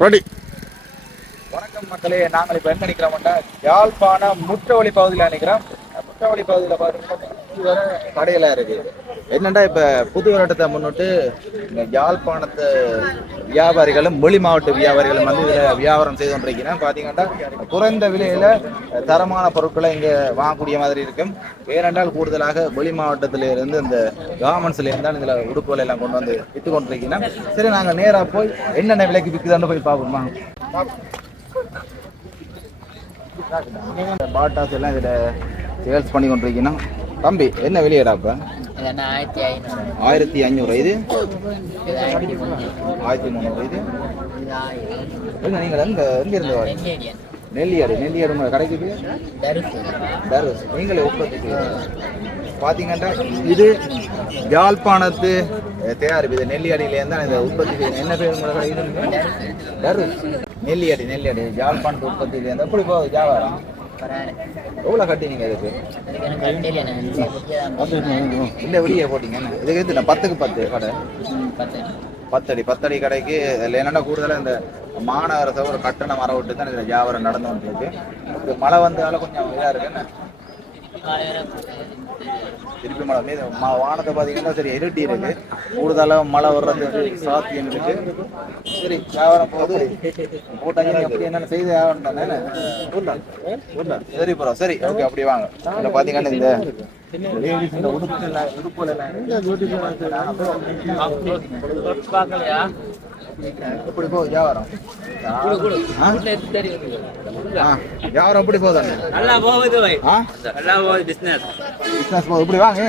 Ready. வணக்கம் மக்களே, நாங்கள் இப்போ எங்க நிற்கிறோம்னா யாழ்ப்பாணம் முற்றவழி பகுதியில் நிற்கிறோம். முற்றவழி பகுதியில் பார்த்தீங்கன்னா கடையெல்லாம் இருக்கு. என்னண்டா இப்போ புது வருடத்தை முன்னிட்டு இந்த யாழ்ப்பாணத்து வியாபாரிகளும் வெளி மாவட்ட வியாபாரிகளும் வந்து இதில் வியாபாரம் செய்து கொண்டிருக்கிறேன். பார்த்தீங்கன்னா குறைந்த விலையில் தரமான பொருட்களை இங்கே வாங்கக்கூடிய மாதிரி இருக்கும். ஏனென்றால் கூடுதலாக வெளி மாவட்டத்திலிருந்து இந்த கார்மெண்ட்ஸ்ல இருந்தால் இதில் உடுப்புகளை எல்லாம் கொண்டு வந்து விற்று கொண்டிருக்கிறேன். சரி, நாங்கள் நேராக போய் என்னென்ன விலைக்கு விற்குதான்னு போய் பார்ப்போமா. பாட்டாஸ் எல்லாம் இதில் சேல்ஸ் பண்ணி கொண்டிருக்கீங்கன்னா தம்பி என்ன விலையடா இப்போ? 1500. இது 1300. இது நீங்கள் எங்கே இருந்து வரீங்க? நெல்லியாடு. கடைக்கு தருஸ் நீங்களே உற்பத்தி பார்த்தீங்கன்னா இது யாழ்ப்பாணத்து தயாரிப்பு. இது நெல்லியாடியிலேருந்து தான் இந்த உற்பத்தி செய்யணும். என்ன பேர் உங்களை கடை? தருஸ் நெல்லியாடி யாழ்ப்பாணத்து உற்பத்தியிலேருந்து. எப்படி போகுது வியாபாரம்? எவ்வளோ கட்டினீங்க இதுக்கு? இல்லை வெளியே போட்டிங்க. இதுக்கு எடுத்து நான் 10க்கு 10 கடை 10 அடி கடைக்கு. இதில் என்னென்னா கூடுதலாக இந்த மாநகர சபை ஒரு கட்டண மரம் விட்டு தான் இதில் வியாபாரம் நடந்து வந்துருக்கு. இது மழை வந்ததால கொஞ்சம் இதாக இருக்குன்னு திருப்பி மழை மீது வானத்தை பார்த்தீங்கன்னா சரி இருட்டி இருக்கு. கூடுதலாக மழை வர்றது சாத்தியம் இருக்கு. சரி, வியாபாரம் போகுது. போட்டாங்க அப்படி என்னென்ன செய்து வியாபாரம் தானே. சரி ப்ரோ, சரி ஓகே, அப்படி வாங்க. இதில் பார்த்தீங்கன்னா இந்த எப்படி போகுது வியாபாரம்? வியாபாரம் எப்படி போகுது? நல்லா போகுது. பிசினஸ் போகுது. இப்படி வாங்க.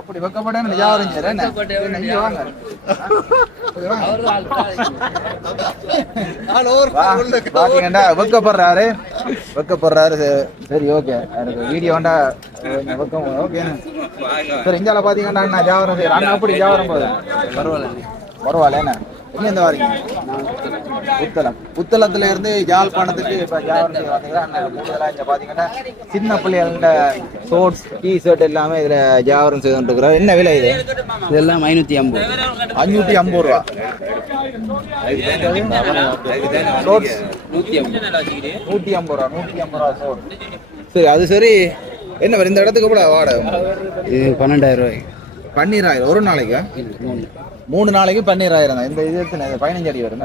இப்படி வெக்கப்பட்டேன்னு வியாபாரம் பாத்தீங்கன்னா வெக்கப்படுறாரு. சரி ஓகே, எனக்கு வீடியோ வேண்டா வெக்கம். ஓகே சரி, இந்தியாவில் பாத்தீங்கன்னா நான் வியாபாரம் செய்யறேன். அண்ணா எப்படி வியாபாரம் போகுது? பரவாயில்ல. என்ன எங்கேருந்து வரீங்க? புத்தளத்துல இருந்து யாழ்ப்பாணத்துக்கு இப்போ வியாபாரம் செய்ய பார்த்தீங்கன்னா கூடுதலாக இங்கே பார்த்தீங்கன்னா சின்ன பிள்ளைகள ஷோர்ட்ஸ் டிஷர்ட் எல்லாமே இதில் வியாபாரம் செய்து கொண்டிருக்கிறோம். என்ன விலை இது? இதெல்லாம் 550. 550 ரூபா. ஷோர்ட்ஸ் 150 ரூபா ஷோர்ட். சரி, அது சரி. என்ன வரும் இந்த இடத்துக்கு கூட வாடகை? இது 12,000 ரூபாய். 12,000 ஒரு நாளைக்கு? 3 நாளைக்கு 12,000 தான். இந்த இது 15 அடி வரும்.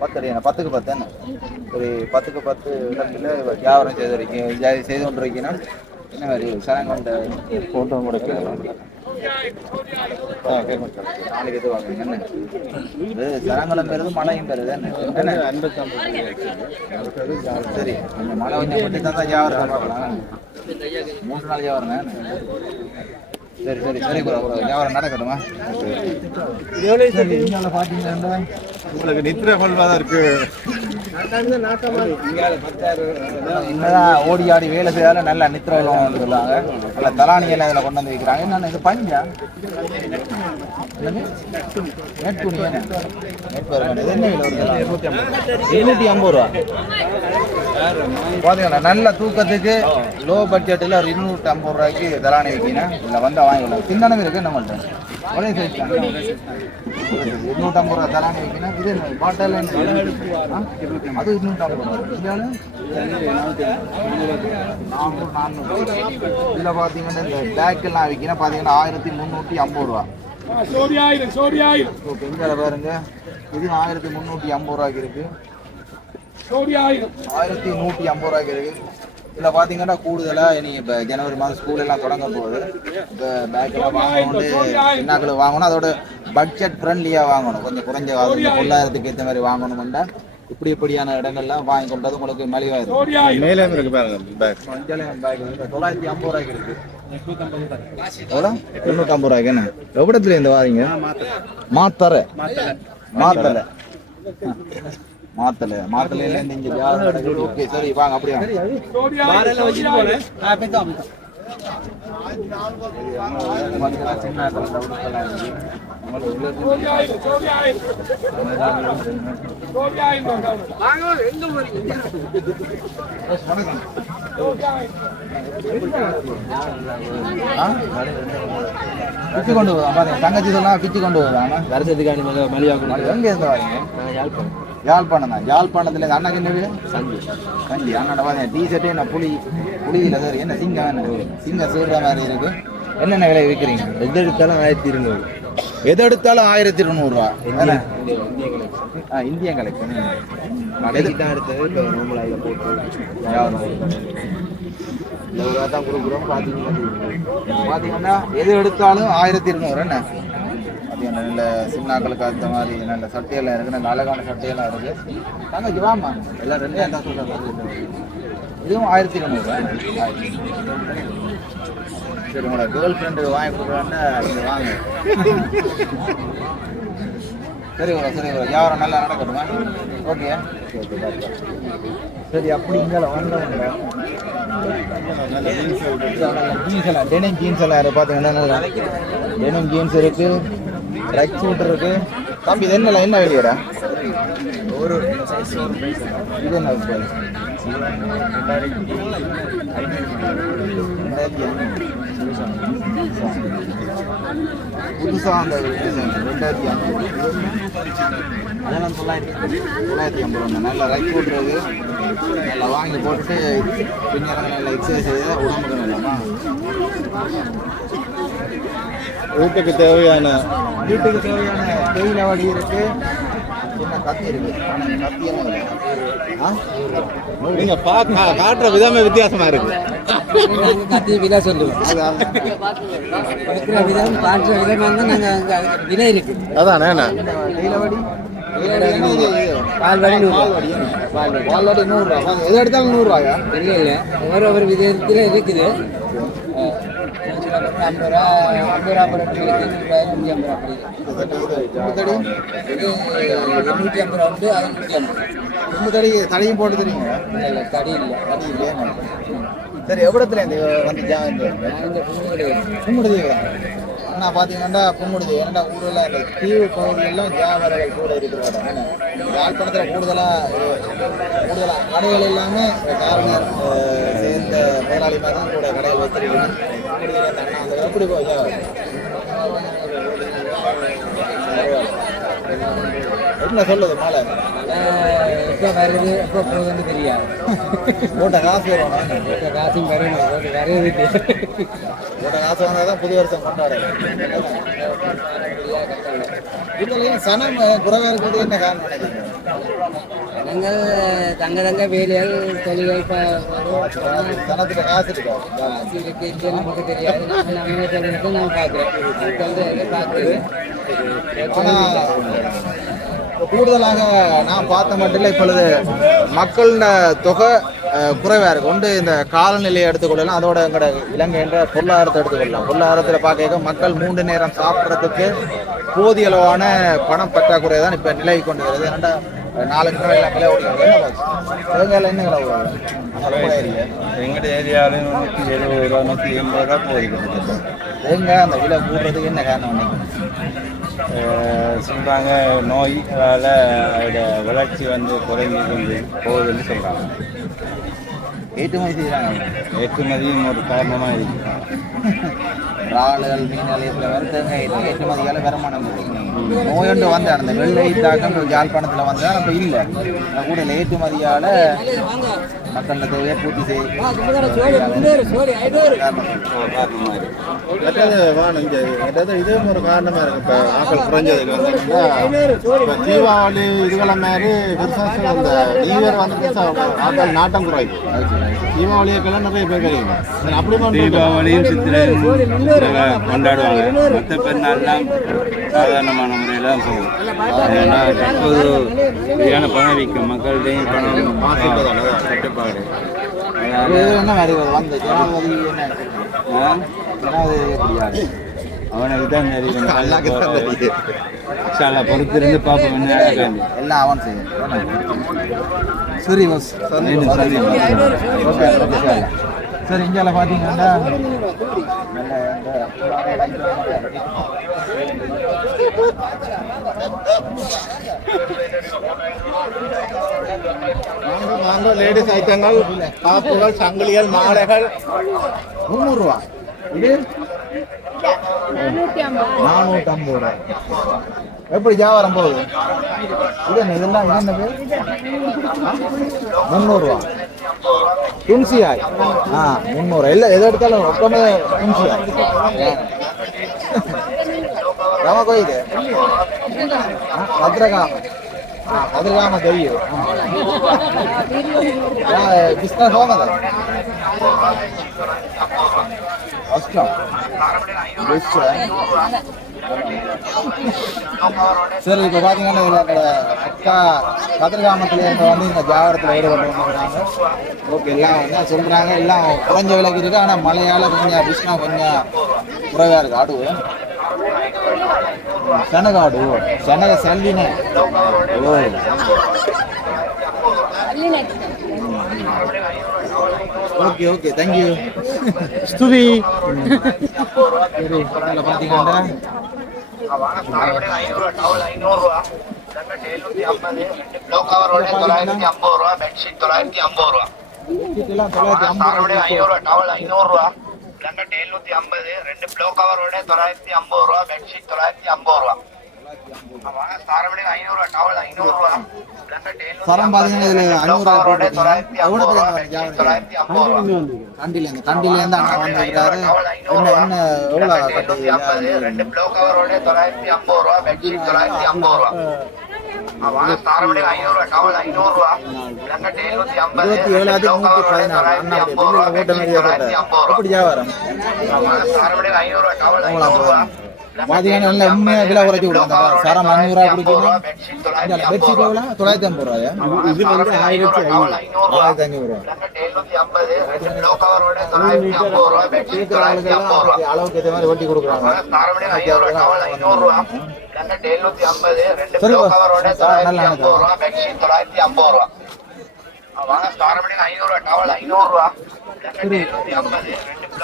10 அடி. 10க்கு 10 என்ன? ஒரு 10க்கு 10 இடத்துல வியாபாரம் செய்து கொண்டிருக்கீங்கன்னா என்ன மாதிரி சரங்கொண்ட ஃபோட்டோ கூட நாளைக்கு எது வாங்க. என்ன இது சரங்கலம் பெறுது, மழையும் பெறுது. என்ன 55. சரி, கொஞ்சம் மழை கொஞ்சம் மட்டும் தான் வியாபாரம் பார்க்கலாம். 3 நாள் வியாபாரம். சரி வியாபாரம் நடக்கட்டுமா? பார்த்தீங்கன்னா உங்களுக்கு நித்திரை கொள்வதா இருக்கு. என்னதான் ஓடி ஆடி வேலை செய்தாலும் நல்ல நித்திரை கொள்ளும் சொல்லுவாங்க. நல்ல தலானியெல்லாம் இதில் கொண்டு வந்து வைக்கிறாங்க. என்னென்ன இது பஞ்சா நெட்புணி என்ன விலை வருது? 250 ரூபா. பார்த்தீங்கன்னா நல்ல தூக்கத்துக்கு லோ பட்ஜெட்டில் ஒரு 250 ரூபாய்க்கு தலானி வைக்கணும். இல்லை வந்தால் வாங்கிக்கலாம். சின்னனவே இருக்கு நம்மள்ட்ட. ஒரே சைஸ் தான். 250 ரூபா தலானி வைக்கணும். இது பாட்டில் அது 250 ரூபா. இதில் பார்த்தீங்கன்னா இந்த பேக்கெல்லாம் வைக்கணும். பார்த்தீங்கன்னா 1350 ரூபா. இங்கே பாருங்க, இது 1350 ரூபாய்க்கு இருக்கு. 1150 ரூபாய்க்கு இருக்கு. இதில் பார்த்தீங்கன்னா கூடுதலாக நீங்கள் இப்போ ஜனவரி மாதம் ஸ்கூல் எல்லாம் தொடங்க போகுது. இப்போ பேக்கெல்லாம் வாங்கணும், என்னாக்கள் வாங்கணும். அதோட பட்ஜெட் ஃப்ரெண்ட்லியாக வாங்கணும். கொஞ்சம் குறைஞ்ச பொருளாதாரத்துக்கு ஏற்ற மாதிரி வாங்கணும்னா இப்படியான இடங்கள்லாம் வாங்கி கொண்டது உங்களுக்கு மலிவாக இருக்கும். மேலே இருக்கு பாருங்க. பேக் 950 ரூபாய்க்கு இருக்கு. எவ்வளோ? 250 ரூபாய்க்கு. என்ன எவ்வளோத்துல இருந்து வாங்க? மாத்தலை இங்க ஜாதகம். ஓகே சரி வாங்க. அப்படியே வணக்கம். பிச்சு கொண்டு போதும் பாருங்க, தங்கச்சி சொன்னா பிச்சு கொண்டு போதும். வருஷத்துக்கான மலிவா எங்க இருந்து வரீங்க? யாழ்ப்பாணம் தான். யாழ்ப்பாணத்துல இந்த அண்ணா என்ன சந்தி சந்தி அண்ணாட பாருங்க, டிஷர்ட்டே என்ன புளியில சார் என்ன சிங்கம் சிங்கம் சீடுற மாதிரி இருக்கு. என்னென்ன விலை விற்கிறீங்க? எது எடுத்தாலும் 1200. எது எடுத்தாலும் 1200 ரூபா. இந்தியன் கலெக்ஷன் கடைக்கு தான் எடுத்தது. இப்போ நோம்பலாயில் போட்டு தான் கொடுக்குறோம். பார்த்தீங்கன்னா எது எடுத்தாலும் 1200 என்ன பார்த்தீங்கன்னா நல்ல சின்னாக்களுக்கு அந்த மாதிரி நல்ல சட்டையெல்லாம் இருக்குது, நல்ல அழகான சட்டையெல்லாம் இருக்குது. தங்கச்சி வாமா எல்லாம் 2000 தான் சொல்கிறாங்க. இதுவும் 1200. சரி, உங்களோட கேர்ள் ஃப்ரெண்டு வாங்கி கொடுக்குறான்னா நீங்கள் வாங்க. சரி வியாபாரம் நல்லா நடக்கட்டுமா? ஓகே. சரி, அப்படி இங்கே வந்தவங்க ஜீன்ஸ் எல்லாம் டெனிம் ஜீன்ஸ் எல்லாம் பார்த்தீங்கன்னா டெனிம் ஜீன்ஸ் இருக்கு, ட்ரக் சூட் இருக்கு. தம்பி இது என்ன வெளியடா? ஒரு இது என்ன புதுசாக அந்த 2500 அதெல்லாம் 950 நல்லா ரைட் போட்டுறது. நல்லா வாங்கி போட்டுட்டு பின்னர் நல்லா எக்ஸசைஸ் செய்ய உடம்புக்கு நல்லாமா. வீட்டுக்கு தேவையான தேயிலை வடி இருக்கு, சின்ன கத்தி இருக்கு. கத்தியெல்லாம் நீங்க காட்டுற விதமே வித்தியாசமா இருக்கு. கத்தி விலை சொல்லுவோம். விதம் காட்டுற விதமாக தான் நாங்கள் விலை இருக்கு. அதானே தேயிலை வடி பால்வாடி 100 பால்வாடி 100 ரூபா. எது எடுத்தாலும் 100 ரூபாயா? இல்லை ஒவ்வொரு விதத்தில் இருக்குது. 50 ரூபா 50 ரூபா போட்டு இருக்குது, 150 ரூபா அப்படி இது 250 ரூபா உண்டு. அது 150 தடையும் போட்டு தெரியுங்க. இல்லை தடி இல்லை. தடி இல்லையா? சரி, எவ்வளோத்துல இந்த வந்து புங்குடுதி அண்ணா பார்த்தீங்கன்னா புங்குடுதி ஏன்னா ஊரில் அந்த தீவு பகுதியெல்லாம் வியாபாரிகள் கூட இருக்கிறாங்க. யாழ்ப்பாணத்தில் கூடுதலாக கடைகள் எல்லாமே காரணர் சேர்ந்த முதலாளிமார் தான் கூட கடைகள் வச்சிருக்கணும். எப்படி என்ன சொல்லுது மாலை எப்போ வருது எப்போ போகுதுன்னு தெரியாது. போட்ட காசு வரும், காசும் வரணும், வரையுது. போட்ட காசு வந்தால் தான் புது வருஷம் கொண்டாடலாம். இதுலையும் சனம் குறைவாக இருக்கிறது என்ன காரணம் நினைக்கிறீங்க? ஜனங்கள் தங்க வேலைகள் தொழில்கள் சனத்துக்கு காசு இருக்கா? காசு இருக்கு, நமக்கு தெரியாது. நம்ம தொழிலுக்கு நான் பார்க்குறேன். கூடுதலாக நான் பார்த்த மட்டும் இப்பொழுது மக்களோட தொகை குறைவாக இருக்கு. ஒன்று இந்த காலநிலையை எடுத்துக்கொள்ளலாம், அதோட எங்களோட இலங்கை என்ற பொருளாதாரத்தை எடுத்துக்கொள்ளலாம். பொருளாதாரத்தில் பார்க்க மக்கள் 3 நேரம் சாப்பிட்றதுக்கு போதிய அளவான பணம் பற்றாக்குறை தான் இப்போ நிலவி கொண்டு வருது. ஏன்னா 4 கிலோ எல்லாம் விலை ஓடுது. தேங்காயில் என்ன விலை ஓடுது? எங்கட ஏரியாவில் 170 ரூபா 180 ரூபா போகுது. தேங்காய் அந்த விலை கூடுறதுக்கு என்ன காரணம் நினைக்கிறேன்? சொல்கிறாங்க நோய், அதனால் அதோட வளர்ச்சி வந்து குறைஞ்சி கொண்டு போகுதுன்னு சொல்கிறாங்க. ஏற்றுமதி செய்கிறாங்க. ஏற்றுமதியும் ஒரு காரணமாக இருக்குது. இறால்கள் மீன்கள் இதில் வருத்தங்க ஏற்றுமதியால் வருமானம் நோயொன்று வந்தேன். அந்த வெள்ளை தாக்கம் யாழ்ப்பாணத்தில் வந்தால் நம்ம இல்லை கூட ஏற்றுமதியால் மக்களோட தேவையை பூர்த்தி செய்ய இதே ஒரு காரணமாக இருக்கு. இப்போ ஆக்கள் குறைஞ்சதுக்கு வந்து தீபாவளி இதுகளை மாதிரி விசேஷம் அந்த நியூஇயர் வந்து ஆக்கள் நாட்டம் குறையுது. தீபாவளியெல்லாம் நிறைய பேர் கிடையாது. அப்படி தீபாவளியும் சித்திரை கொண்டாடுவாங்க. மற்ற பெருநாள்லாம் சாதாரணமான முறையில் தான் போகும். ஏன்னா தற்போது சரியான பணவீக்கம், மக்கள்கிட்டையும் பணம் கட்டுப்பாடு. என்ன வந்து அவனுக்கு தான் தெரியும். பொறுத்திருந்து பார்ப்போம். எல்லாம் அவன் செய்யும். சரி பஸ் சார், இந்தியாவில் பார்த்தீங்கன்னா வாங்க லேடிஸ் ஐட்டங்கள் காப்புகள் சங்கிலிகள் மாலைகள் 300 ரூபா. இது 450 ரூபா. எப்படி வியாபாரம் போகுது? இது என்ன இதெல்லாம் இது என்னது? 300 ரூபா. துன்சியாய் 300. இல்லை எதை எடுத்தாலும் ரொக்கமே துன்சியாய். ராம கோயில் ಭದ್ರಗಾಮ ಭದ್ರಗಾಮ ದೊಯ್ಯು ಬಿಸ್ನೆಸ್ ಹೋಗದ ಅಷ್ಟ சார் இப்போ பார்த்தீங்கன்னா இதில் அக்கா கதிர்காமத்தில் வந்து இந்த ஜாவரத்தில் ஈடுபட்டு வந்துக்கிறாங்க. ஓகே எல்லாம் வந்து சொல்கிறாங்க எல்லாம் குறைஞ்ச விலைக்கு இருக்குது. ஆனால் மழையால் கொஞ்சம் பிஸ்னா கொஞ்சம் குறைவாக இருக்குது. ஆடு செனகாடு செனக சல்லினே ஓ ஓகே ஓகே தேங்க்யூ ஸ்துதி. சரி அதில் பார்த்தீங்கன்னா சரம் பாத்தீங்கன்னா இதுல 500 கண்டில இருந்து அண்ணா வந்திருக்காரு. என்ன எவ்வளவு கட்டுறீங்க? 27 வியாபாரம் பாத்தீங்கன்னா நல்ல உண்மையா விலை குறைச்சி விடுவாங்க. சரம் 500 ரூபா கொடுக்கணும். பெட்ஷீட் எவ்வளோ? 950 ரூபாயா? இது வந்து 1500 ரூபா. அளவுக்கு ஏற்ற மாதிரி வட்டி கொடுக்குறாங்க.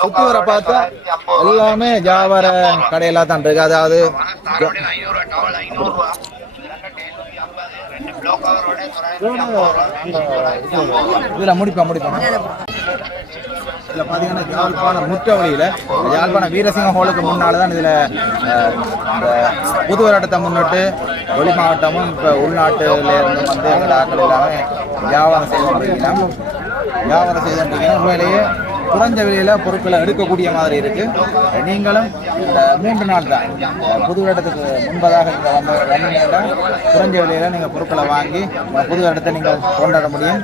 சுத்தி வர பார்த்தா எல்லாமே வியாபார கடையில தான் இருக்கு. அதாவது இதுல முடிப்பேன் இதில் பார்த்தீங்கன்னா யாழ்ப்பாணம் முற்றவழியில் யாழ்ப்பாணம் வீரசிங்க ஹோலுக்கு முன்னால் தான் இதில் இந்த புது வருடத்தை முன்னிட்டு வெளி மாவட்டமும் இப்போ உள்நாட்டிலேருந்து வந்து எங்கள் ஆட்கள் எல்லாமே வியாபாரம் செய்து கொண்டிருக்கிறோம். உண்மையிலேயே குறைஞ்ச விலையில் பொருட்களை எடுக்கக்கூடிய மாதிரி இருக்குது. நீங்களும் இந்த 3 நாள் தான் புது வருடத்துக்கு முன்பதாக இங்கே வந்தீங்கன்னா குறைஞ்ச விலையில் நீங்கள் பொருட்களை வாங்கி புது வருடத்தை நீங்கள் கொண்டாட முடியும்.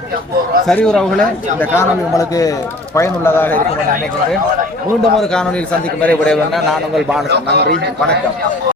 சரி உறவுகளை, இந்த காணொலி உங்களுக்கு பயனுள்ளதாக இருக்கும் என்று நினைக்கிறேன். மீண்டும் ஒரு காணொலியில் சந்திக்கும் வரை விட வேண்டாம். நான் உங்கள் பானசன். நன்றி, வணக்கம்.